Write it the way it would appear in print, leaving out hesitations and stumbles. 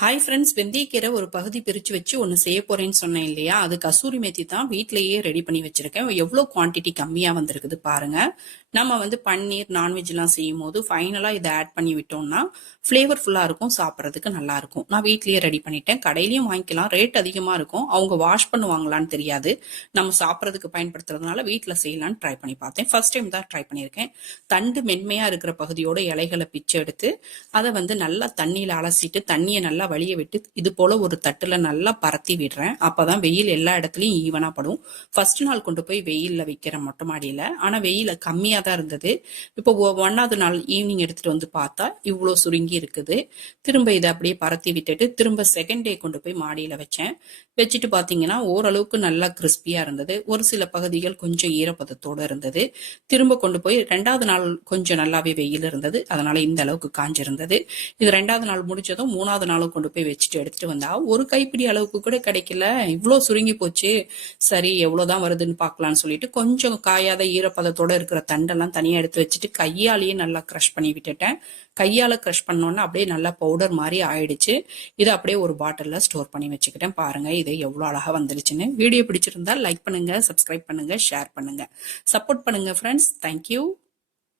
Hi friends, வெந்தயக்கீரை ஒரு பகுதி பிரிச்சு வச்சு ஒன்று செய்ய போறேன்னு சொன்னேன் இல்லையா? அது கசூரி மேத்தி தான் வீட்லயே ரெடி பண்ணி வச்சிருக்கேன். எவ்வளோ குவான்டிட்டி கம்மியா வந்திருக்குது பாருங்க. நம்ம பன்னீர் நான்வெஜ்லாம் செய்யும் போது ஃபைனலா இதை ஆட் பண்ணி விட்டோம்னா ஃப்ளேவர்ஃபுல்லா இருக்கும், சாப்பிட்றதுக்கு நல்லா இருக்கும். நான் வீட்லயே ரெடி பண்ணிட்டேன். கடையிலயும் வாங்கிக்கலாம், ரேட் அதிகமா இருக்கும். அவங்க வாஷ் பண்ணுவாங்களான்னு தெரியாது. நம்ம சாப்பிட்றதுக்கு பயன்படுத்துறதுனால வீட்டில் செய்யலான்னு ட்ரை பண்ணி பார்த்தேன். ஃபர்ஸ்ட் டைம் தான் ட்ரை பண்ணியிருக்கேன். தண்டு மென்மையா இருக்கிற பகுதியோட இலைகளை பிச்சு எடுத்து அதை நல்லா தண்ணியில அலசிட்டு தண்ணியை நல்லா வழிய விட்டு இது போல ஒரு தட்டுல நல்லா பரத்தி விடுறேன். அப்பதான் வெயில் எல்லா இடத்துலயும் ஈவனா படும். ஃபர்ஸ்ட் நாள் கொண்டு போய் வெயில்ல வைக்கிறேன் மொட்டை மாடியில. ஆனா வெயில கம்மியா தான் இருந்தது. இப்போ ஒன்னாவது நாள் ஈவினிங் எடுத்துட்டு வந்து பார்த்தா இவ்வளோ சுருங்கி இருக்குது. திரும்ப இதை அப்படியே பரத்தி விட்டுட்டு திரும்ப செகண்ட் டே கொண்டு போய் மாடியில வச்சேன். வச்சுட்டு பாத்தீங்கன்னா ஓரளவுக்கு நல்லா கிறிஸ்பியா இருந்தது. ஒரு சில பகுதிகள் கொஞ்சம் ஈரப்பதத்தோட இருந்தது. திரும்ப கொண்டு போய் ரெண்டாவது நாள் கொஞ்சம் நல்லாவே வெயில் இருந்தது, அதனால இந்த அளவுக்கு காஞ்சிருந்தது. இது ரெண்டாவது நாள் முடிச்சதும் மூணாவது நாளும் கொண்டு போய் வச்சுட்டு எடுத்துட்டு வந்தா ஒரு கைப்பிடி அளவுக்கு கூட கிடைக்கல. இவ்வளோ சுருங்கி போச்சு. சரி எவ்வளவுதான் வருதுன்னு பார்க்கலாம்னு சொல்லிட்டு கொஞ்சம் காயாத ஈரப்பதத்தோட இருக்கிற தண்டெல்லாம் தனியா எடுத்து வச்சுட்டு கையாலேயே நல்லா கிரஷ் பண்ணி விட்டுட்டேன். கையால கிரஷ் பண்ணோன்னா அப்படியே நல்லா பவுடர் மாதிரி ஆயிடுச்சு. இதை அப்படியே ஒரு பாட்டில்ல ஸ்டோர் பண்ணி வச்சுக்கிட்டேன். பாருங்க இது எவ்வளவு அழகா வந்துருச்சுன்னு. வீடியோ பிடிச்சிருந்தா லைக் பண்ணுங்க, சப்ஸ்கிரைப் பண்ணுங்க, ஷேர் பண்ணுங்க, சப்போர்ட் பண்ணுங்க ஃப்ரெண்ட்ஸ். தேங்க்யூ.